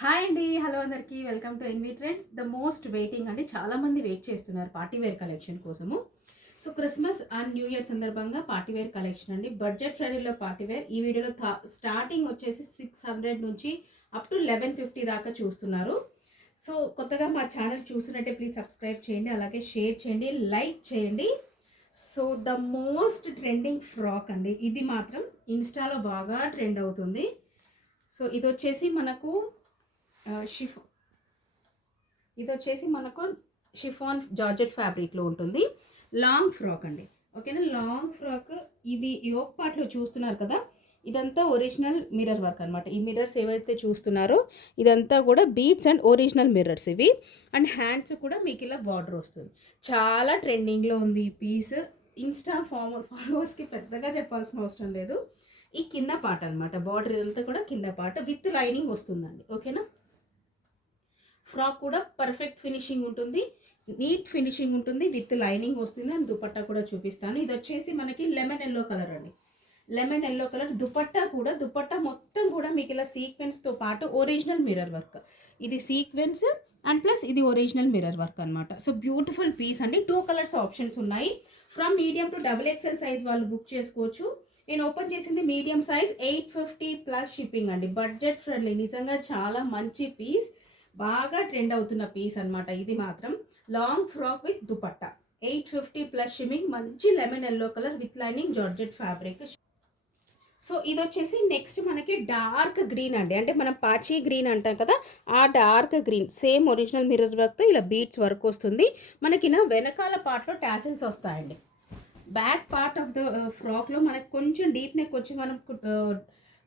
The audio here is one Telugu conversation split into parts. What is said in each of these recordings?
హాయ్ అండి. హలో అందరికీ. Welcome to NV trends. The most waiting అండి. చాలామంది వెయిట్ చేస్తున్నారు పార్టీ వేర్ కలెక్షన్ కోసము. So Christmas and new year సందర్భంగా పార్టీ వేర్ కలెక్షన్ అండి. బడ్జెట్ ఫ్రెండ్లీలో పార్టీ వేర్. ఈ వీడియోలో స్టార్టింగ్ వచ్చేసి 600 నుంచి అప్ టు 1150 దాకా చూస్తున్నారు. సో కొత్తగా మా ఛానల్ చూస్తున్నట్టే ప్లీజ్ సబ్స్క్రైబ్ చేయండి, అలాగే షేర్ చేయండి, లైక్ చేయండి. So the most trending frock అండి. ఇది మాత్రం ఇన్స్టాలో బాగా ట్రెండ్ అవుతుంది. సో ఇది వచ్చేసి మనకు ఇది వచ్చేసి మనకు షిఫాన్ జార్జెట్ ఫ్యాబ్రిక్లో ఉంటుంది. లాంగ్ ఫ్రాక్ అండి. ఓకేనా, లాంగ్ ఫ్రాక్. ఇది యోక్ పార్ట్లో చూస్తున్నారు కదా, ఇదంతా ఒరిజినల్ మిర్రర్ వర్క్ అనమాట. ఈ మిర్రర్స్ ఏవైతే చూస్తున్నారో ఇదంతా కూడా బీడ్స్ అండ్ ఒరిజినల్ మిర్రర్స్ ఇవి. అండ్ హ్యాండ్స్ కూడా మీకు ఇలా బార్డర్ వస్తుంది. చాలా ట్రెండింగ్లో ఉంది ఈ పీస్. ఇన్స్టా ఫాలోవర్స్కి పెద్దగా చెప్పాల్సిన అవసరం లేదు. ఈ కింద పార్ట్ అనమాట, బార్డర్ ఇదంతా కూడా కింద పార్ట్ విత్ లైనింగ్ వస్తుందండి. ఓకేనా, ఫ్రాక్ కూడా పర్ఫెక్ట్ ఫినిషింగ్ ఉంటుంది, నీట్ ఫినిషింగ్ ఉంటుంది, విత్ లైనింగ్ వస్తుంది. అండ్ దుపట్టా కూడా చూపిస్తాను. ఇది వచ్చేసి మనకి లెమన్ ఎల్లో కలర్ అండి. లెమన్ ఎల్లో కలర్ దుపట్టా మొత్తం కూడా మీకు ఇలా సీక్వెన్స్తో పాటు ఒరిజినల్ మిర్రర్ వర్క్. ఇది సీక్వెన్స్ అండ్ ప్లస్ ఇది ఒరిజినల్ మిర్రర్ వర్క్ అనమాట. సో బ్యూటిఫుల్ పీస్ అండి. 2 కలర్స్ ఆప్షన్స్ ఉన్నాయి. From medium to XXL size వాళ్ళు బుక్ చేసుకోవచ్చు. నేను ఓపెన్ చేసింది మీడియం సైజ్. 850 ప్లస్ షిప్పింగ్ అండి. బడ్జెట్ ఫ్రెండ్లీ, నిజంగా చాలా మంచి పీస్, బాగా ట్రెండ్ అవుతున్న పీస్ అనమాట. ఇది మాత్రం long frock with dupatta, 850 plus shipping. మంచి lemon yellow colour with lining georgette fabric. So ఇది వచ్చేసి నెక్స్ట్ మనకి డార్క్ గ్రీన్ అండి. అంటే మనం పాచీ గ్రీన్ అంటాం కదా, ఆ dark green same original mirror వర్క్తో ఇలా బీట్స్ వర్క్ వస్తుంది. మనకి నా వెనకాల పార్ట్లో టాసిల్స్ వస్తాయండి. బ్యాక్ పార్ట్ ఆఫ్ ద ఫ్రాక్లో మనకు కొంచెం డీప్ నెక్ వచ్చి మనం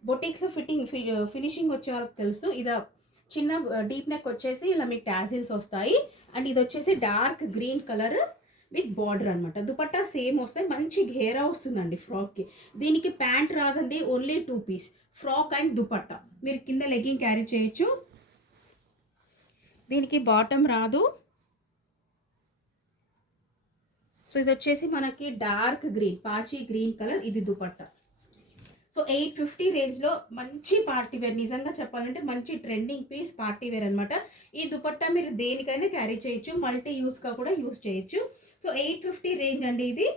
బొటిక్స్లో ఫినిషింగ్ వచ్చే వాళ్ళకి తెలుసు. ఇది చిన్న డీప్ నెక్ వచ్చేసి ఇలా మీకు టాసిల్స్ వస్తాయి. అండ్ ఇది వచ్చేసి dark green colour with border అనమాట. దుపట్టా సేమ్ వస్తాయి. మంచి ఘేరా వస్తుందండి ఫ్రాక్కి. దీనికి ప్యాంట్ రాదండి, only 2 piece frock and dupatta. మీరు కింద లెగ్గింగ్ క్యారీ చేయొచ్చు. దీనికి బాటమ్ రాదు. సో ఇది వచ్చేసి మనకి డార్క్ గ్రీన్, పాచీ గ్రీన్ కలర్. ఇది దుపట్టా. సో 850 రేంజ్లో మంచి పార్టీ వేర్. నిజంగా చెప్పాలంటే మంచి ట్రెండింగ్ పీస్ పార్టీ వేర్ అనమాట. ఈ దుపట్టా మీరు దేనికైనా క్యారీ చేయొచ్చు, మల్టీ యూస్గా కూడా యూస్ చేయొచ్చు. సో 850 రేంజ్ అండి. ఇది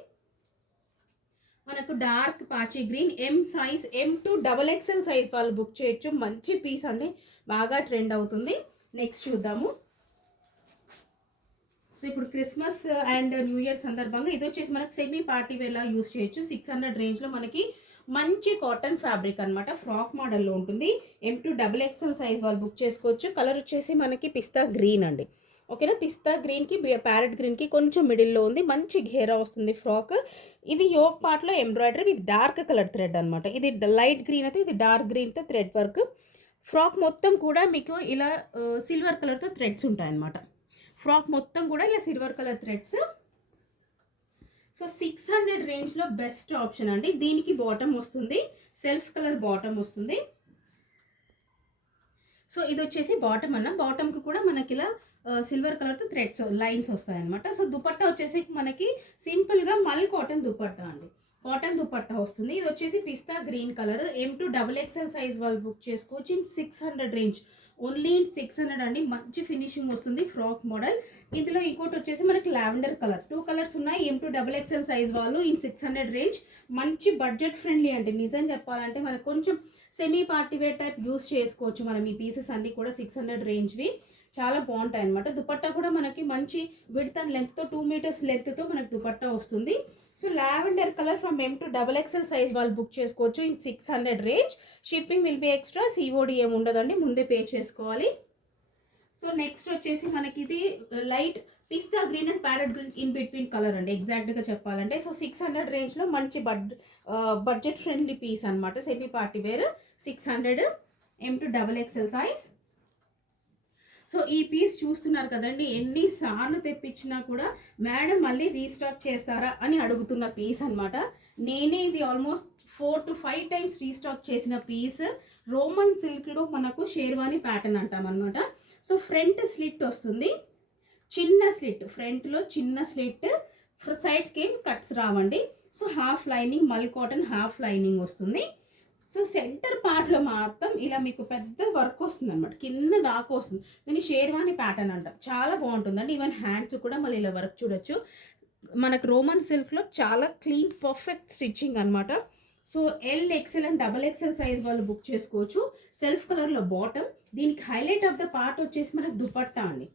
మనకు డార్క్ పాచీ green. M size, M to XXL size వాళ్ళు బుక్ చేయొచ్చు. మంచి పీస్ అండి, బాగా ట్రెండ్ అవుతుంది. నెక్స్ట్ చూద్దాము. సో ఇప్పుడు క్రిస్మస్ అండ్ న్యూ ఇయర్ సందర్భంగా ఇది వచ్చేసి మనకు సెమీ పార్టీ వేర్లా యూస్ చేయొచ్చు. 600 రేంజ్లో మనకి మంచి కాటన్ ఫ్యాబ్రిక్ అనమాట. ఫ్రాక్ మోడల్లో ఉంటుంది. M to XXL సైజ్ వాళ్ళు బుక్ చేసుకోవచ్చు. కలర్ వచ్చేసి మనకి పిస్తా గ్రీన్ అండి. ఓకేనా, పిస్తా గ్రీన్కి ప్యారెట్ గ్రీన్కి కొంచెం మిడిల్లో ఉంది. మంచి ఘేరా వస్తుంది ఫ్రాక్. ఇది యోక్ పార్ట్లో embroidery with dark colour thread అనమాట. ఇది లైట్ గ్రీన్ అయితే ఇది డార్క్ గ్రీన్తో థ్రెడ్ వర్క్. ఫ్రాక్ మొత్తం కూడా మీకు ఇలా సిల్వర్ కలర్తో థ్రెడ్స్ ఉంటాయన్నమాట. ఫ్రాక్ మొత్తం కూడా ఇలా సిల్వర్ కలర్ థ్రెడ్స్. సో 600 రేంజ్లో బెస్ట్ ఆప్షన్ అండి. దీనికి బాటమ్ వస్తుంది, సెల్ఫ్ కలర్ బాటమ్ వస్తుంది. సో ఇది వచ్చేసి బాటమ్ అన్న. బాటమ్కి కూడా మనకి ఇలా సిల్వర్ కలర్తో థ్రెడ్స్ లైన్స్ వస్తాయన్నమాట. సో దుపట్టా వచ్చేసి మనకి సింపుల్గా మల్ కాటన్ దుపట్టా అండి. కాటన్ దుపట్టా వస్తుంది. ఇది వచ్చేసి పిస్తా green colour. M to XXL size వాళ్ళు బుక్ చేసుకోవచ్చు. ఇన్ 600 రేంజ్, ఓన్లీ ఇన్ 600 అండి. మంచి ఫినిషింగ్ వస్తుంది ఫ్రాక్ మోడల్. ఇందులో ఇంకోటి వచ్చేసి మనకి లావెండర్ కలర్. 2 కలర్స్ ఉన్నాయి. M to XXL సైజ్ వాళ్ళు ఇన్ 600 రేంజ్. మంచి బడ్జెట్ ఫ్రెండ్లీ అండి. నిజం చెప్పాలంటే మనకు కొంచెం semi party wear type use చేసుకోవచ్చు మనం. ఈ పీసెస్ అన్నీ కూడా 600 రేంజ్వి చాలా బాగుంటాయి అనమాట. దుపట్టా కూడా మనకి మంచి విడ్త్ అండ్ లెంత్తో 2 మీటర్స్ లెంత్తో మనకి దుపట్టా వస్తుంది. So lavender colour from M to XXL size వాళ్ళు బుక్ చేసుకోవచ్చు in 600 range. Shipping will be extra, COD ఏమి ఉండదండి, ముందే పే చేసుకోవాలి. సో నెక్స్ట్ వచ్చేసి మనకి ఇది light pista green and parrot green in between colour అండి, ఎగ్జాక్ట్గా చెప్పాలంటే. సో 600 రేంజ్లో మంచి బడ్జెట్ ఫ్రెండ్లీ పీస్ అనమాట. Semi party wear 600 M to XXL size. So ఈ పీస్ చూస్తున్నారు కదండి, ఎన్నిసార్లు తెప్పించినా కూడా మేడం మళ్ళీ రీస్టాక్ చేస్తారా అని అడుగుతున్న పీస్ అనమాట. నేనే ఇది ఆల్మోస్ట్ 4 to 5 టైమ్స్ రీస్టాక్ చేసిన పీస్. రోమన్ సిల్క్లో మనకు షేర్వానీ ప్యాటర్న్ అంటాం అనమాట. సో ఫ్రంట్ స్లిట్ వస్తుంది, చిన్న స్లిట్, ఫ్రంట్లో చిన్న స్లిట్, సైడ్స్కి ఏం కట్స్ రావండి. సో హాఫ్ లైనింగ్, మల్ కాటన్ హాఫ్ లైనింగ్ వస్తుంది. సో సెంటర్ పార్ట్లో మాత్రం ఇలా మీకు పెద్ద వర్క్ వస్తుంది అనమాట, కింద దాకా వస్తుంది. దీన్ని షేర్వాణి ప్యాటర్న్ అంటారు. చాలా బాగుంటుందండి. ఈవెన్ హ్యాండ్స్ కూడా మళ్ళీ ఇలా వర్క్ చూడొచ్చు. మనకు రోమన్ సిల్క్లో చాలా క్లీన్ పర్ఫెక్ట్ స్టిచ్చింగ్ అనమాట. So L, XL and double XL size వాళ్ళు బుక్ చేసుకోవచ్చు. సెల్ఫ్ కలర్లో బాటమ్. దీనికి హైలైట్ ఆఫ్ ద పార్ట్ వచ్చేసి మనకు దుపట్టా అండి.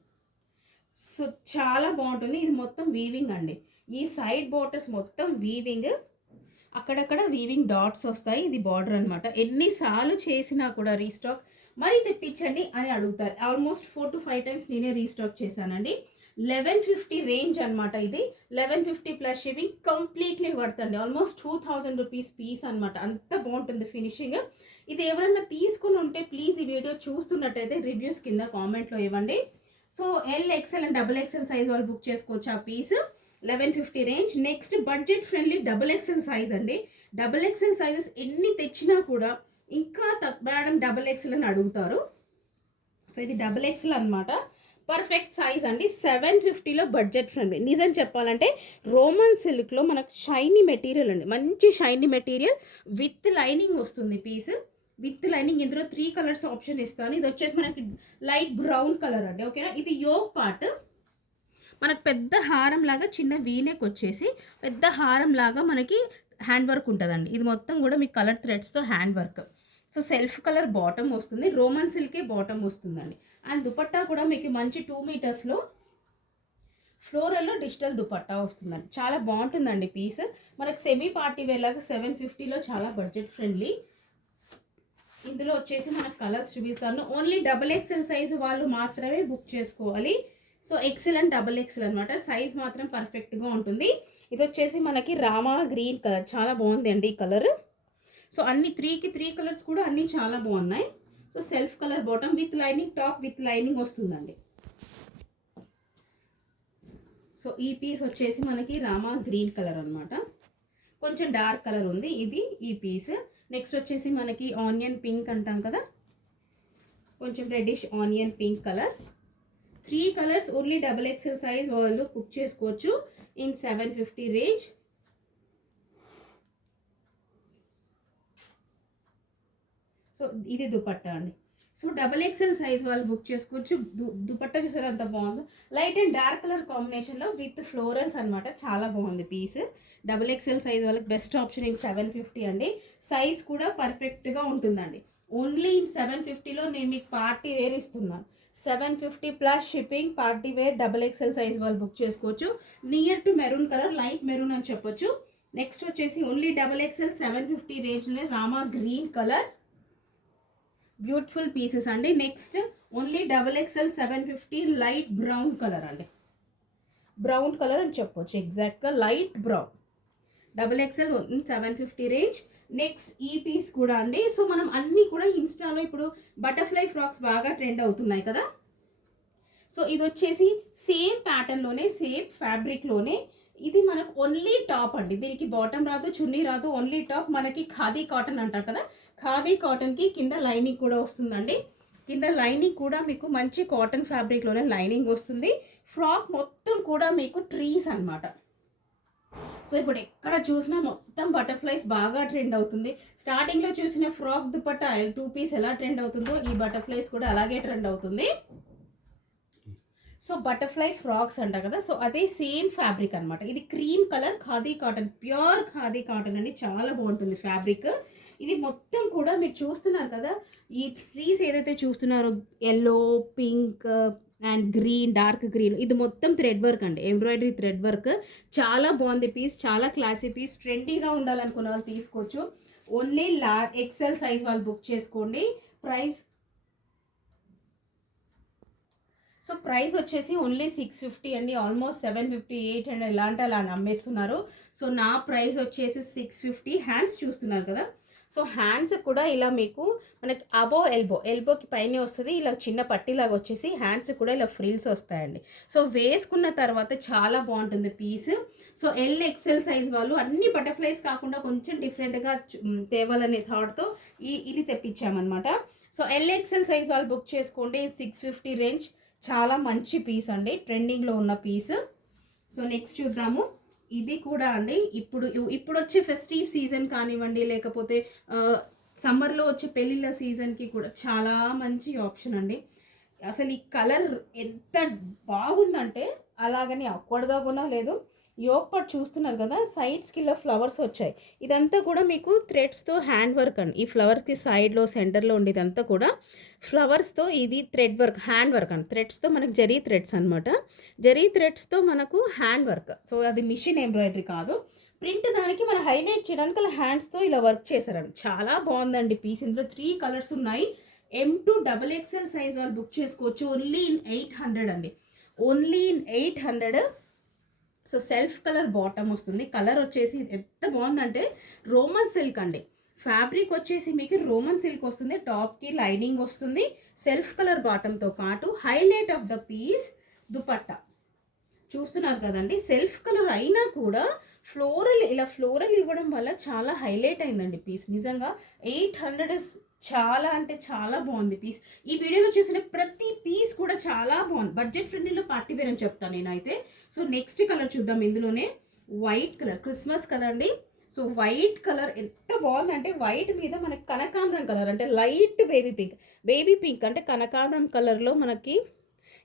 సో చాలా బాగుంటుంది. ఇది మొత్తం వీవింగ్ అండి. ఈ సైడ్ బోర్డర్స్ మొత్తం వీవింగ్, అక్కడక్కడ వీవింగ్ డాట్స్ వస్తాయి. ఇది బార్డర్ అనమాట. ఎన్నిసార్లు చేసినా కూడా రీస్టాక్ మరీ తెప్పించండి అని అడుగుతారు. ఆల్మోస్ట్ 4 to 5 టైమ్స్ నేనే రీస్టాక్ చేశానండి. 1150 రేంజ్ అనమాట. ఇది 1150 ప్లస్ షిప్పింగ్, కంప్లీట్లీ వర్త్ అండి. ఆల్మోస్ట్ 2000 రూపీస్ పీస్ అనమాట. అంత బాగుంటుంది ఫినిషింగ్. ఇది ఎవరైనా తీసుకుని ఉంటే ప్లీజ్ ఈ వీడియో చూస్తున్నట్టయితే రివ్యూస్ కింద కామెంట్లో ఇవ్వండి. So L, XL and double XL size వాళ్ళు బుక్ చేసుకోవచ్చు ఆ piece. 1150 range. Next budget friendly double XL size అండి. డబుల్ ఎక్సెల్ సైజెస్ ఎన్ని తెచ్చినా కూడా ఇంకా మేడం డబుల్ ఎక్సెల్ అని అడుగుతారు. సో ఇది డబుల్ ఎక్సెల్ అనమాట. పర్ఫెక్ట్ సైజ్ అండి. 750లో బడ్జెట్ ఫ్రెండ్లీ. నిజం చెప్పాలంటే రోమన్ సిల్క్లో మనకు షైనీ మెటీరియల్ అండి, మంచి షైనీ మెటీరియల్ విత్ లైనింగ్ వస్తుంది పీస్. With lining. ఇందులో 3 కలర్స్ ఆప్షన్ ఇస్తాను. ఇది వచ్చేసి మనకి లైట్ బ్రౌన్ కలర్ అండి. ఓకేనా. ఇది యోగ్ పార్ట్. మనకు పెద్ద హారం లాగా చిన్న వీనెక్ వచ్చేసి పెద్ద హారం లాగా మనకి హ్యాండ్ వర్క్ ఉంటుందండి. ఇది మొత్తం కూడా మీకు కలర్ థ్రెడ్స్తో hand work. So self colour bottom వస్తుంది. రోమన్ సిల్కే బాటమ్ వస్తుందండి. అండ్ దుపట్టా కూడా మీకు మంచి 2 మీటర్స్లో ఫ్లోరల్లో డిజిటల్ దుపట్టా వస్తుందండి. చాలా బాగుంటుందండి పీస్. మనకు సెమీ పార్టీ వేర్ లాగా 750లో చాలా బడ్జెట్ ఫ్రెండ్లీ. ఇందులో వచ్చేసి మనకు కలర్స్ చూపిస్తాను. ఓన్లీ డబుల్ ఎక్సెల్ సైజు వాళ్ళు మాత్రమే బుక్ చేసుకోవాలి. So XL and double XL అనమాట. సైజ్ మాత్రం పర్ఫెక్ట్గా ఉంటుంది. ఇది వచ్చేసి మనకి రామా గ్రీన్ కలర్. చాలా బాగుంది అండి ఈ కలర్. సో అన్ని 3కి 3 కలర్స్ కూడా అన్నీ చాలా బాగున్నాయి. So self colour bottom with lining, top with lining వస్తుందండి. సో ఈ పీస్ వచ్చేసి మనకి రామా గ్రీన్ కలర్ అనమాట. కొంచెం డార్క్ కలర్ ఉంది ఇది ఈ పీస్. నెక్స్ట్ వచ్చేసి మనకి ఆనియన్ పింక్ అంటాం కదా, కొంచెం reddish onion pink colour. 3 colours only double XL size వాళ్ళు బుక్ చేసుకోవచ్చు ఇన్ 750 రేంజ్. సో ఇది దుపట్టా అండి. సో డబుల్ ఎక్సెల్ సైజ్ వాళ్ళు బుక్ చేసుకోవచ్చు. దుపట్టా చూసారు అంత బాగుంది. లైట్ అండ్ డార్క్ కలర్ కాంబినేషన్లో విత్ ఫ్లోరల్స్ అనమాట. చాలా బాగుంది పీస్. డబుల్ ఎక్సెల్ సైజ్ వాళ్ళకి బెస్ట్ ఆప్షన్ ఇన్ 750 అండి. సైజ్ కూడా పర్ఫెక్ట్గా ఉంటుందండి. ఓన్లీ ఇన్ 750లో నేను మీకు పార్టీ వేర్ ఇస్తున్నాను. 750 plus shipping. Party wear double XL size వాళ్ళు బుక్ చేసుకోవచ్చు. Near to maroon colour, light maroon అని చెప్పొచ్చు. నెక్స్ట్ వచ్చేసి ఓన్లీ డబుల్ ఎక్సెల్ 750 రేంజ్లో Rama green colour. Beautiful pieces అండి. Next only double XL 750 light brown colour అండి. బ్రౌన్ కలర్ అని చెప్పొచ్చు, ఎగ్జాక్ట్గా light brown. Double XL 750 range. Next ఈ పీస్ కూడా అండి. సో మనం అన్నీ కూడా ఇన్స్టాలో ఇప్పుడు బటర్ఫ్లై ఫ్రాక్స్ బాగా ట్రెండ్ అవుతున్నాయి కదా. సో ఇది వచ్చేసి సేమ్ ప్యాటర్న్లోనే, సేమ్ ఫ్యాబ్రిక్లోనే. ఇది మనకు ఓన్లీ టాప్ అండి. దీనికి బాటమ్ రాదు, చున్నీ రాదు, ఓన్లీ టాప్. మనకి ఖాదీ కాటన్ అంటారు కదా, ఖాదీ కాటన్కి కింద లైనింగ్ కూడా వస్తుందండి. కింద లైనింగ్ కూడా మీకు మంచి కాటన్ ఫ్యాబ్రిక్లోనే లైనింగ్ వస్తుంది. ఫ్రాక్ మొత్తం కూడా మీకు ట్రీస్ అనమాట. సో ఇప్పుడు ఎక్కడ చూసినా మొత్తం బటర్ఫ్లైస్ బాగా ట్రెండ్ అవుతుంది. స్టార్టింగ్లో చూసిన ఫ్రాక్ దుపట్టా 2 పీస్ ఎలా ట్రెండ్ అవుతుందో ఈ బటర్ఫ్లైస్ కూడా అలాగే ట్రెండ్ అవుతుంది. సో బటర్ఫ్లై ఫ్రాక్స్ అంట కదా, సో అదే సేమ్ ఫ్యాబ్రిక్ అనమాట. ఇది cream colour khadi cotton, pure khadi cotton అండి. చాలా బాగుంటుంది ఫ్యాబ్రిక్. ఇది మొత్తం కూడా మీరు చూస్తున్నారు కదా, ఈ ట్రీస్ ఏదైతే చూస్తున్నారో yellow, pink and green, dark green, ఇది మొత్తం థ్రెడ్ వర్క్ అండి, ఎంబ్రాయిడరీ థ్రెడ్ వర్క్. చాలా బాగుంది పీస్, చాలా క్లాసీ పీస్. ట్రెండీగా ఉండాలనుకున్న వాళ్ళు తీసుకోవచ్చు. ఓన్లీ ఎక్సెల్ సైజ్ వాళ్ళు బుక్ చేసుకోండి. ప్రైస్ వచ్చేసి ఓన్లీ 650 అండి. ఆల్మోస్ట్ 750, 800 ఎలాంటి అలా అమ్మేస్తున్నారు. సో నా ప్రైస్ వచ్చేసి 650. హ్యాండ్స్ చూస్తున్నారు కదా, సో హ్యాండ్స్ కూడా ఇలా మీకు మనకి ఎల్బోకి పైన వస్తుంది. ఇలా చిన్న పట్టీలాగా వచ్చేసి హ్యాండ్స్ కూడా ఇలా ఫ్రిల్స్ వస్తాయండి. సో వేసుకున్న తర్వాత చాలా బాగుంటుంది పీస్. సో ఎక్సెల్ సైజ్ వాళ్ళు అన్ని బటర్ఫ్లైస్ కాకుండా కొంచెం డిఫరెంట్గా తేవాలనే థాట్తో ఇది తెప్పించామన్నమాట. సో ఎక్సెల్ సైజ్ వాళ్ళు బుక్ చేసుకోండి. 650 రేంజ్. చాలా మంచి పీస్ అండి, ట్రెండింగ్లో ఉన్న పీస్. సో నెక్స్ట్ చూద్దాము. ఇది కూడా అండి ఇప్పుడు వచ్చే ఫెస్టివ్ సీజన్ కానివ్వండి, లేకపోతే సమ్మర్లో వచ్చే పెళ్ళిళ్ళ సీజన్కి కూడా చాలా మంచి ఆప్షన్ అండి. అసలు ఈ కలర్ ఎంత బాగుందంటే అలాగని అక్వర్డ్గా కూడా లేదు. యోగ్ పార్ట్ చూస్తున్నారు కదా, సైడ్స్కి ఇలా ఫ్లవర్స్ వచ్చాయి. ఇదంతా కూడా మీకు థ్రెడ్స్తో హ్యాండ్ వర్క్ అండి. ఈ ఫ్లవర్కి సైడ్లో సెంటర్లో ఉండేదంతా కూడా ఫ్లవర్స్తో, ఇది థ్రెడ్ వర్క్, హ్యాండ్ వర్క్ అండి. థ్రెడ్స్తో మనకు జరీ థ్రెడ్స్ అనమాట. జరీ థ్రెడ్స్తో మనకు హ్యాండ్ వర్క్. సో అది మిషన్ ఎంబ్రాయిడరీ కాదు, ప్రింట్. దానికి మనం హైలైట్ చేయడానికి అలా హ్యాండ్స్తో ఇలా వర్క్ చేశారండి. చాలా బాగుందండి పీస్. ఇందులో 3 కలర్స్ ఉన్నాయి. M2XXL సైజ్ వాళ్ళు బుక్ చేసుకోవచ్చు. ఓన్లీ ఇన్ 800 అండి, only in 800. So self colour bottom వస్తుంది. కలర్ వచ్చేసి ఎంత బాగుందంటే రోమన్ సిల్క్ అండి. ఫ్యాబ్రిక్ వచ్చేసి మీకు రోమన్ సిల్క్ వస్తుంది. టాప్కి లైనింగ్ వస్తుంది. సెల్ఫ్ కలర్ బాటంతో పాటు highlight of the piece dupatta చూస్తున్నారు కదండి. సెల్ఫ్ కలర్ అయినా కూడా ఫ్లోరల్, ఇలా ఫ్లోరల్ ఇవ్వడం వల్ల చాలా హైలైట్ అయిందండి పీస్. నిజంగా 800 చాలా అంటే చాలా బాగుంది పీస్. ఈ వీడియోలో చూసిన ప్రతి పీస్ కూడా చాలా బాగుంది. బడ్జెట్ ఫ్రెండ్లీలో పార్టీ వేర్ అని చెప్తాను నేనైతే. సో నెక్స్ట్ కలర్ చూద్దాం. ఇందులోనే వైట్ కలర్, క్రిస్మస్ కదండి. సో వైట్ కలర్ ఎంత బాగుందంటే వైట్ మీద మనకి కనకాంబరం కలర్ అంటే లైట్ బేబీ పింక్ అంటే కనకాంబరం కలర్లో మనకి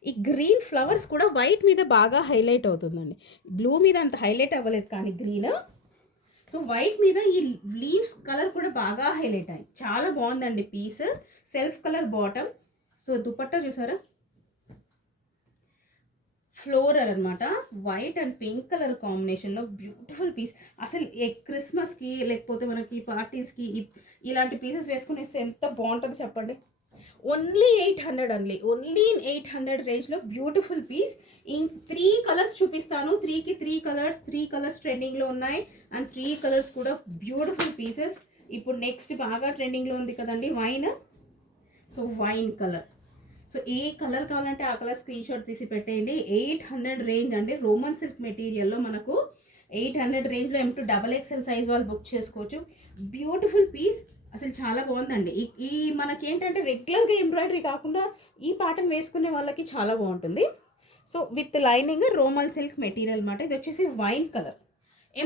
ఈ గ్రీన్ ఫ్లవర్స్ కూడా వైట్ మీద బాగా హైలైట్ అవుతుందండి. బ్లూ మీద అంత హైలైట్ అవ్వలేదు కానీ గ్రీన్. సో వైట్ మీద ఈ లీవ్స్ కలర్ కూడా బాగా హైలైట్ అయ్యి చాలా బాగుందండి piece. Self colour bottom. So dupatta చూసారా, ఫ్లోరల్ అనమాట. వైట్ అండ్ పింక్ కలర్ కాంబినేషన్లో బ్యూటిఫుల్ పీస్. అసలు క్రిస్మస్కి లేకపోతే మనకి పార్టీస్కి ఇలాంటి పీసెస్ వేసుకునేస్తే ఎంత బాగుంటుందో చెప్పండి. ఓన్లీ 800 అండి, ఓన్లీ ఇన్ 800 రేంజ్లో బ్యూటిఫుల్ పీస్. ఇన్ 3 కలర్స్ చూపిస్తాను. 3కి 3 కలర్స్ ట్రెండింగ్లో ఉన్నాయి. అండ్ 3 కలర్స్ కూడా బ్యూటిఫుల్ పీసెస్. ఇప్పుడు నెక్స్ట్ బాగా ట్రెండింగ్లో ఉంది కదండి wine. So wine colour. So ఏ కలర్ కావాలంటే ఆ కలర్ స్క్రీన్ షాట్ తీసి పెట్టేయండి. 800 రేంజ్ అండి. రోమన్ సిల్క్ మెటీరియల్లో మనకు 800 రేంజ్లో M2XXL సైజ్ వాళ్ళు బుక్ చేసుకోవచ్చు. Beautiful piece. అసలు చాలా బాగుందండి. ఈ మనకేంటంటే రెగ్యులర్గా ఎంబ్రాయిడరీ కాకుండా ఈ ప్యాటర్న్ వేసుకునే వాళ్ళకి చాలా బాగుంటుంది. So with lining Roman silk material అనమాట. ఇది వచ్చేసి వైన్ కలర్.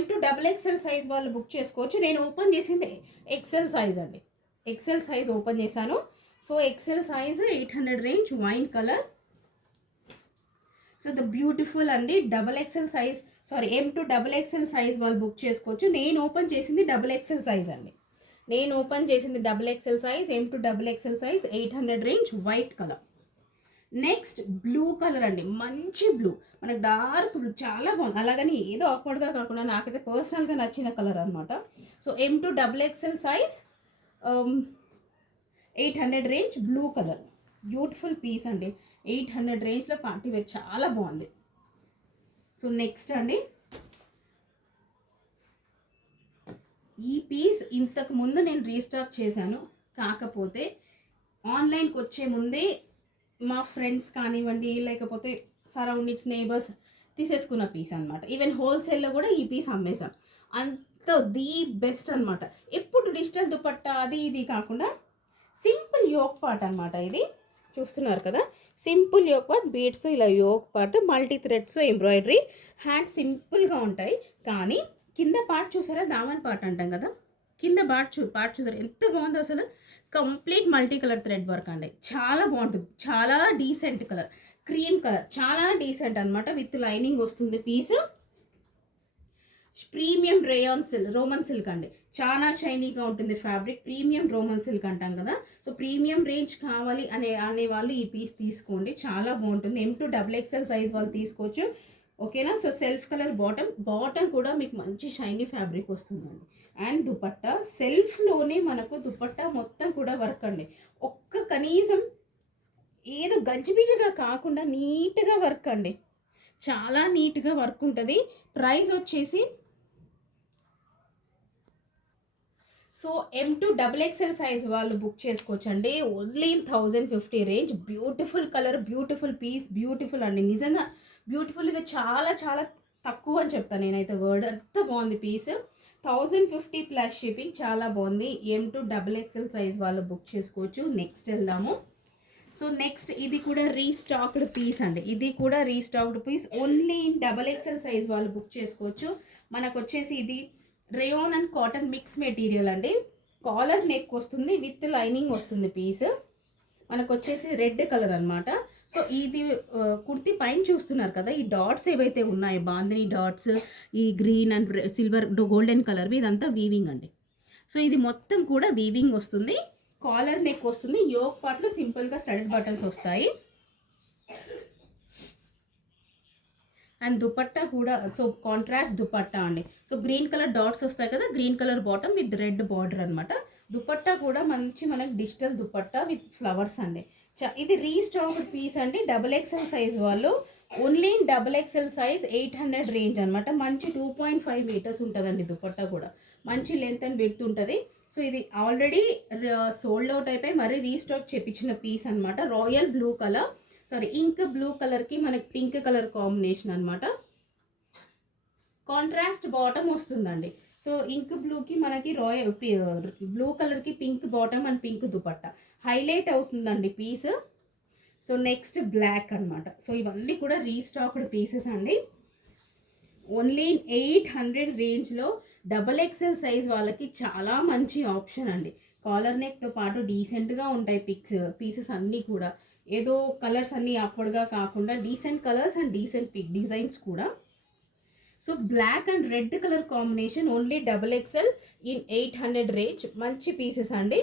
M2XXL సైజ్ వాళ్ళు బుక్ చేసుకోవచ్చు. నేను ఓపెన్ చేసింది ఎక్సెల్ సైజ్ అండి. ఎక్సెల్ సైజ్ ఓపెన్ చేశాను. So XL size 800 range wine colour. So the beautiful అండి. XXL సైజ్, M2XXL సైజ్ వాళ్ళు బుక్ చేసుకోవచ్చు. నేను ఓపెన్ చేసింది XXL సైజ్ అండి. XXL size, M2XXL size, 800 range, white colour. Next blue colour అండి. మంచి బ్లూ, మనకు డార్క్ బ్లూ చాలా బాగుంది. అలాగని ఏదో ఆక్వర్డ్గా కాకుండా నాకైతే పర్సనల్గా నచ్చిన కలర్ అనమాట. So M2XXL size, 800 range, blue colour. Beautiful piece అండి. 800 రేంజ్లో పార్టీ వేర్ చాలా బాగుంది. సో నెక్స్ట్ అండి, ఈ పీస్ ఇంతకు ముందు నేను రీస్టాక్ చేశాను. కాకపోతే ఆన్లైన్కి వచ్చే ముందే మా ఫ్రెండ్స్ కానివ్వండి, లేకపోతే సరౌండింగ్స్ నేబర్స్ తీసేసుకున్న పీస్ అనమాట. ఈవెన్ హోల్సేల్లో కూడా ఈ పీస్ అమ్మేశాం. అంత ది బెస్ట్ అనమాట. ఎప్పుడు డిజిటల్ దుపట్టా అది ఇది కాకుండా సింపుల్ యోక్ పార్ట్ అనమాట. ఇది చూస్తున్నారు కదా, సింపుల్ యోక్ పార్ట్, బీడ్స్, ఇలా yoke part, multi threads, embroidery, hand సింపుల్గా ఉంటాయి. కానీ కింద పార్ట్ చూసారా, దామన్ పార్ట్ అంటాం కదా, కింద పార్ట్ చూసారా ఎంత బాగుందో అసలు. Complete multi colour thread work అండి. చాలా బాగుంటుంది. చాలా డీసెంట్ కలర్, క్రీమ్ కలర్, చాలా డీసెంట్ అనమాట. విత్ లైనింగ్ వస్తుంది పీస్. ప్రీమియం రోమన్ సిల్క్ అండి. చాలా షైనీగా ఉంటుంది ఫ్యాబ్రిక్. ప్రీమియం రోమన్ సిల్క్ అంటాం కదా. సో ప్రీమియం రేంజ్ కావాలి అనే వాళ్ళు ఈ పీస్ తీసుకోండి. చాలా బాగుంటుంది. M2XXL సైజ్ వాళ్ళు తీసుకోవచ్చు. ఓకేనా. సో సెల్ఫ్ కలర్ బాటమ్ కూడా మీకు మంచి షైనీ ఫ్యాబ్రిక్ వస్తుందండి. అండ్ దుపట్టా సెల్ఫ్లోనే మనకు దుపట్టా మొత్తం కూడా వర్క్ అండి. కనీసం ఏదో గంజిబీజగా కాకుండా నీట్గా వర్క్ అండి. చాలా నీట్గా వర్క్ ఉంటుంది. ప్రైస్ వచ్చేసి సో M2XXL సైజ్ వాళ్ళు బుక్ చేసుకోవచ్చు అండి. Only 1050 range. Beautiful colour, beautiful piece, beautiful అండి. నిజంగా బ్యూటిఫుల్. ఇది చాలా చాలా తక్కువ అని చెప్తాను నేనైతే వర్డ్. అంత బాగుంది పీస్. 1050 plus shipping. చాలా బాగుంది. M2XXL సైజ్ వాళ్ళు బుక్ చేసుకోవచ్చు. నెక్స్ట్ వెళ్దాము. సో నెక్స్ట్ ఇది కూడా రీస్టాక్డ్ పీస్ అండి. ఇది కూడా restocked piece. Only XXL size వాళ్ళు బుక్ చేసుకోవచ్చు. మనకు వచ్చేసి ఇది rayon and cotton mix material అండి. కాలర్ నెక్ వస్తుంది, విత్ లైనింగ్ వస్తుంది పీస్. మనకు వచ్చేసి రెడ్ కలర్ అనమాట. సో ఇది కుర్తీ పైన చూస్తున్నారు కదా, ఈ డాట్స్ ఏవైతే ఉన్నాయో బాందిని డాట్స్, ఈ గ్రీన్ అండ్ సిల్వర్ గోల్డెన్ కలర్వి, ఇదంతా వీవింగ్ అండి. సో ఇది మొత్తం కూడా వీవింగ్ వస్తుంది, కాలర్ నెక్ వస్తుంది. యోక్ పార్ట్లో సింపుల్గా స్టడెడ్ బటన్స్ వస్తాయి. అండ్ దుపట్టా కూడా సో కాంట్రాస్ట్ దుపట్టా అండి. సో గ్రీన్ కలర్ డాట్స్ వస్తాయి కదా, green colour bottom with red border అనమాట. దుపట్టా కూడా మంచి మనకి డిజిటల్ దుపట్టా విత్ ఫ్లవర్స్ అండి. ఇది రీస్టాక్డ్ పీస్ అండి. XXL సైజ్ వాళ్ళు ఓన్లీ XXL సైజ్ 800 రేంజ్ అనమాట. మంచి 2.5 మీటర్స్ ఉంటుందండి దుపట్టా కూడా. మంచి లెంత్ అండ్ విడ్త్ ఉంటుంది. సో ఇది ఆల్రెడీ సోల్డ్ అవుట్ అయిపోయి మరీ రీస్టాక్ చేపించిన పీస్ అనమాట. Royal blue colour, sorry ink blue కలర్కి మనకి పింక్ కలర్ కాంబినేషన్ అనమాట. కాంట్రాస్ట్ బాటమ్ వస్తుందండి. సో ఇంక్ బ్లూకి మనకి రాయల్ బ్లూ కలర్కి pink bottom and pink dupatta highlight అవుతుందండి పీస్. సో నెక్స్ట్ బ్లాక్ అనమాట. సో ఇవన్నీ కూడా రీస్టాక్డ్ పీసెస్ అండి. ఓన్లీ 800 రేంజ్లో XXL సైజ్ వాళ్ళకి చాలా మంచి ఆప్షన్ అండి. కాలర్ నెక్తో పాటు డీసెంట్గా ఉంటాయి పీసెస్ అన్నీ కూడా. ఏదో కలర్స్ అన్నీ అప్పటిగా కాకుండా decent colours and decent designs కూడా. So black and red colour combination only XXL in 800 range. మంచి పీసెస్ అండి.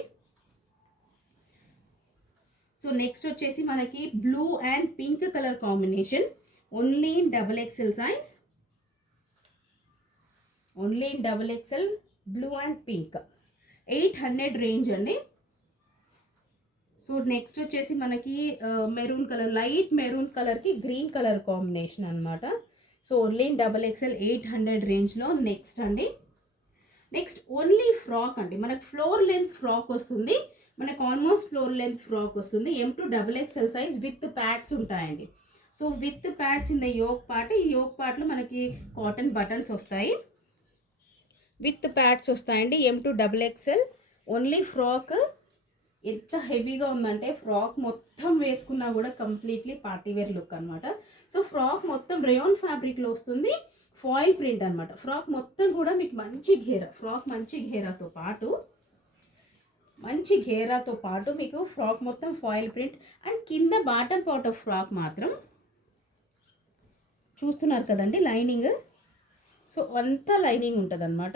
సో నెక్స్ట్ వచ్చేసి మనకి blue and pink colour combination only in XXL size. Only in XXL blue and pink 800 range అండి. సో నెక్స్ట్ వచ్చేసి మనకి మెరూన్ కలర్, లైట్ మెరూన్ కలర్కి గ్రీన్ కలర్ కాంబినేషన్ అనమాట. సో ఓన్లీ ఇన్ XXL 800 రేంజ్లో. నెక్స్ట్ అండి, నెక్స్ట్ ఓన్లీ ఫ్రాక్ అండి. మనకు ఫ్లోర్ లెంత్ ఫ్రాక్ వస్తుంది, మనకు ఆల్మోస్ట్ ఫ్లోర్ లెంత్ ఫ్రాక్ వస్తుంది. XXL సైజ్ విత్ ప్యాడ్స్ ఉంటాయండి. So with pads in the yoke part. ఈ యోక్ పార్ట్లో మనకి కాటన్ బటన్స్ వస్తాయి, విత్ ప్యాడ్స్ వస్తాయండి. XXL only frock. ఎంత హెవీగా ఉందంటే ఫ్రాక్ మొత్తం వేసుకున్నా కూడా కంప్లీట్లీ పార్టీవేర్ లుక్ అనమాట. సో ఫ్రాక్ మొత్తం రేయాన్ ఫ్యాబ్రిక్లో వస్తుంది, ఫాయిల్ ప్రింట్ అనమాట. ఫ్రాక్ మొత్తం కూడా మీకు మంచి ఫ్రాక్ మంచి ఘేరాతో పాటు మీకు ఫ్రాక్ మొత్తం ఫాయిల్ ప్రింట్. అండ్ కింద బాటమ్ పార్ట్ ఆఫ్ ఫ్రాక్ మాత్రం చూస్తున్నారు కదండి లైనింగ్. సో అంతా లైనింగ్ ఉంటుంది అనమాట.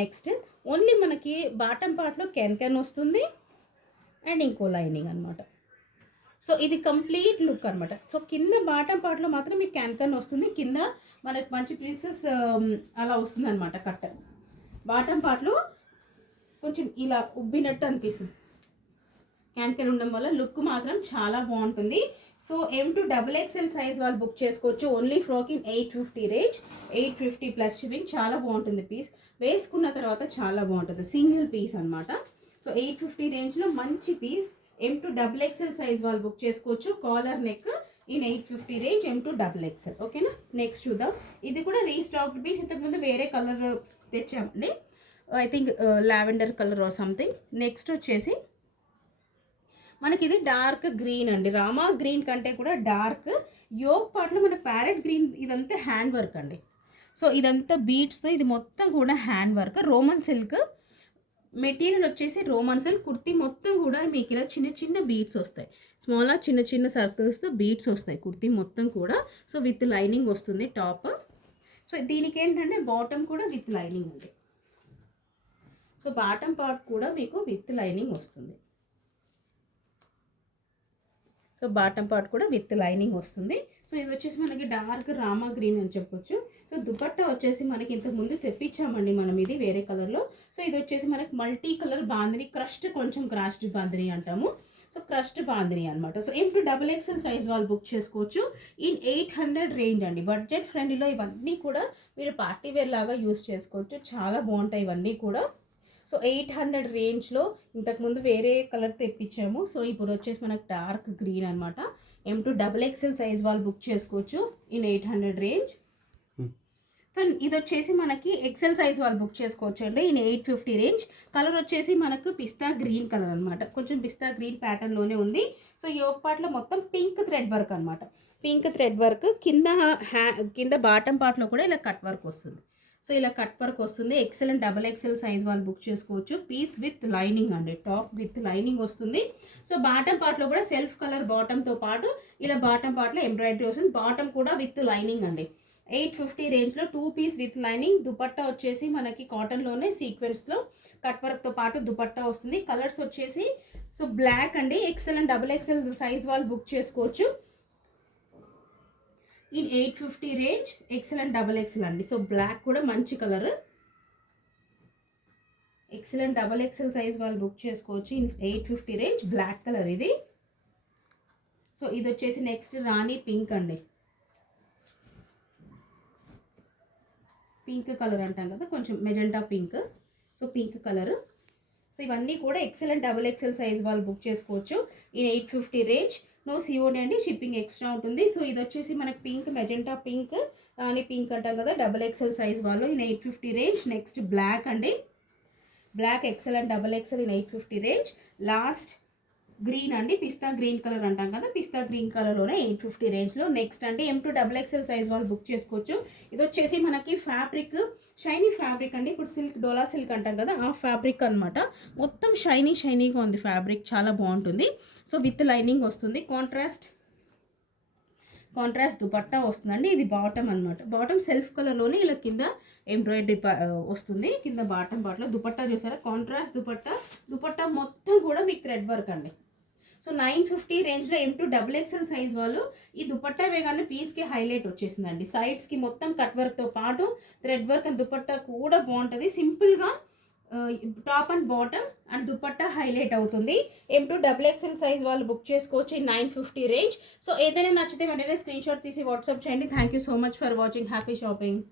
నెక్స్ట్ ఓన్లీ మనకి బాటమ్ పార్ట్లో కెన్ వస్తుంది అండ్ ఇంకో లైనింగ్ అనమాట. సో ఇది కంప్లీట్ లుక్ అనమాట. సో కింద బాటమ్ పార్ట్లో మాత్రం మీకు క్యాన్ వస్తుంది, కింద మనకి మంచి పీసెస్ అలా వస్తుంది అనమాట. కట్ బాటమ్ పార్ట్లో కొంచెం ఇలా ఉబ్బినట్టు అనిపిస్తుంది. క్యాన్ ఉండడం వల్ల లుక్ మాత్రం చాలా బాగుంటుంది. సో XXL సైజ్ వాళ్ళు బుక్ చేసుకోవచ్చు. Only frock in 850 range, 850 plus shipping. చాలా బాగుంటుంది పీస్, వేసుకున్న తర్వాత చాలా బాగుంటుంది. సింగిల్ పీస్ అనమాట. సో 850 రేంజ్లో మంచి పీస్. XXL సైజ్ వాళ్ళు బుక్ చేసుకోవచ్చు. Collar neck in 850 range XXL. ఓకేనా. నెక్స్ట్ చూద్దాం. ఇది కూడా రీస్టాక్డ్ పీస్. ఇంతకుముందు వేరే కలర్ తెచ్చామండి, I think lavender colour or something. Next వచ్చేసి మనకి ఇది డార్క్ గ్రీన్ అండి. రామా గ్రీన్ కంటే కూడా డార్క్. యోక్ పార్ట్లో మన ప్యారెట్ గ్రీన్. ఇదంతా హ్యాండ్ వర్క్ అండి. సో ఇదంతా బీడ్స్తో, ఇది మొత్తం కూడా hand work. Roman silk material వచ్చేసి రోమన్ సిల్క్. కుర్తీ మొత్తం కూడా మీకు ఇలా చిన్న చిన్న బీడ్స్ వస్తాయి, చిన్న చిన్న సర్కిల్స్తో బీడ్స్ వస్తాయి కుర్తీ మొత్తం కూడా. సో విత్ లైనింగ్ వస్తుంది టాప్. సో దీనికి ఏంటంటే బాటమ్ కూడా విత్ లైనింగ్ అండి. సో బాటమ్ పార్ట్ కూడా మీకు విత్ లైనింగ్ వస్తుంది. సో బాటమ్ పార్ట్ కూడా విత్ లైనింగ్ వస్తుంది. సో ఇది వచ్చేసి మనకి డార్క్ రామా గ్రీన్ అని చెప్పొచ్చు. సో దుపట్టా వచ్చేసి మనకి ఇంతకుముందు తెప్పించామండి మనం, ఇది వేరే కలర్లో. సో ఇది వచ్చేసి మనకి మల్టీ కలర్ బాందిని, కొంచెం క్రాష్డ్ బాందిని అంటాము. సో క్రష్డ్ బాందిని అనమాట. సో XXL సైజ్ వాళ్ళు బుక్ చేసుకోవచ్చు ఇన్ 800 రేంజ్ అండి. బడ్జెట్ ఫ్రెండ్లీలో ఇవన్నీ కూడా మీరు పార్టీ వేర్ లాగా యూస్ చేసుకోవచ్చు. చాలా బాగుంటాయి ఇవన్నీ కూడా. సో 800 రేంజ్లో ఇంతకుముందు వేరే కలర్ తెప్పించాము. సో ఇప్పుడు వచ్చేసి మనకు డార్క్ గ్రీన్ అనమాట. XXL సైజ్ వాళ్ళు బుక్ చేసుకోవచ్చు ఇన్ 800 రేంజ్. సో ఇది వచ్చేసి మనకి ఎక్సెల్ సైజ్ వాళ్ళు బుక్ చేసుకోవచ్చు అండి ఇన్ 850 రేంజ్. కలర్ వచ్చేసి మనకు పిస్తా గ్రీన్ కలర్ అనమాట. కొంచెం పిస్తా గ్రీన్ ప్యాటర్న్లోనే ఉంది. సో యోక్ పార్ట్లో మొత్తం పింక్ థ్రెడ్ వర్క్ అనమాట. పింక్ థ్రెడ్ వర్క్ కింద బాటమ్ పార్ట్లో కూడా ఇలా కట్ వర్క్ వస్తుంది. సో ఇలా కట్ వర్క్ వస్తుంది. XL and double XL size వాళ్ళు బుక్ చేసుకోవచ్చు. పీస్ విత్ లైనింగ్ అండి, టాప్ విత్ లైనింగ్ వస్తుంది. సో బాటమ్ పార్ట్లో కూడా సెల్ఫ్ కలర్ బాటమ్తో పాటు ఇలా బాటమ్ పార్ట్లో ఎంబ్రాయిడరీ వస్తుంది. బాటమ్ కూడా విత్ లైనింగ్ అండి. 850 రేంజ్లో 2 పీస్ విత్ లైనింగ్. దుపట్టా వచ్చేసి మనకి కాటన్లోనే సీక్వెన్స్లో కట్ వర్క్తో పాటు దుపట్టా వస్తుంది. కలర్స్ వచ్చేసి సో బ్లాక్ అండి. XL and double XL size వాళ్ళు బుక్ చేసుకోవచ్చు. In 850 range XL and double XL అండి. సో బ్లాక్ కూడా మంచి colour. XL and double XL size వాళ్ళు బుక్ చేసుకోవచ్చు. ఇన్ 850 రేంజ్ బ్లాక్ కలర్ ఇది. సో ఇది వచ్చేసి నెక్స్ట్ రాణి పింక్ అండి. పింక్ కలర్ అంటాం కదా, కొంచెం magenta pink. So pink colour. So ఇవన్నీ కూడా XL and double XL size వాళ్ళు బుక్ చేసుకోవచ్చు. In 850 range. నో సిఓడి అండి, షిప్పింగ్ ఎక్స్ట్రా ఉంటుంది. సో ఇది వచ్చేసి మనకి pink, magenta pink, rani pink అంటాం కదా, డబుల్ ఎక్సెల్ సైజ్ వాళ్ళు ఇన్ 850 రేంజ్. నెక్స్ట్ బ్లాక్ అండి. Black XL and double XL in 850 range. Last green అండి, పిస్తా గ్రీన్ కలర్ అంటాం కదా, పిస్తా గ్రీన్ కలర్లోనే 850 రేంజ్లో. నెక్స్ట్ అండి M2 డబుల్ ఎక్సెల్ సైజ్ వాళ్ళు బుక్ చేసుకోవచ్చు. ఇది వచ్చేసి మనకి ఫ్యాబ్రిక్ షైనీ ఫ్యాబ్రిక్ అండి. ఇప్పుడు సిల్క్, డోలా సిల్క్ అంటాం కదా, ఆ ఫ్యాబ్రిక్ అనమాట. మొత్తం షైనీగా ఉంది ఫ్యాబ్రిక్, చాలా బాగుంటుంది. సో విత్ లైనింగ్ వస్తుంది. కాంట్రాస్ట్ దుపట్టా వస్తుందండి. ఇది బాటమ్ అనమాట. బాటమ్ సెల్ఫ్ కలర్లోనే ఇలా కింద ఎంబ్రాయిడరీ వస్తుంది. కింద బాటమ్ పార్ట్లో దుపట్టా చూసారా, కాంట్రాస్ట్ దుపట్టా మొత్తం కూడా మీకు థ్రెడ్ వర్క్ అండి. సో 950 రేంజ్లో M2 డబుల్ ఎక్సెల్ సైజ్ వాళ్ళు ఈ దుపట్టా వేగానే పీస్కి హైలైట్ వచ్చేసిందండి. సైడ్స్కి మొత్తం కట్ వర్క్తో పాటు థ్రెడ్ వర్క్ అండ్ దుపట్టా కూడా బాగుంటుంది. సింపుల్గా top and bottom and dupatta highlight అవుతుంది. M2 డబుల్ ఎక్సెల్ సైజ్ వాళ్ళు బుక్ చేసుకోవచ్చు 950 రేంజ్. సో ఏదైనా నచ్చితే వెంటనే స్క్రీన్ షాట్ తీసి వాట్సాప్ చేయండి. Thank you so much for watching. Happy shopping.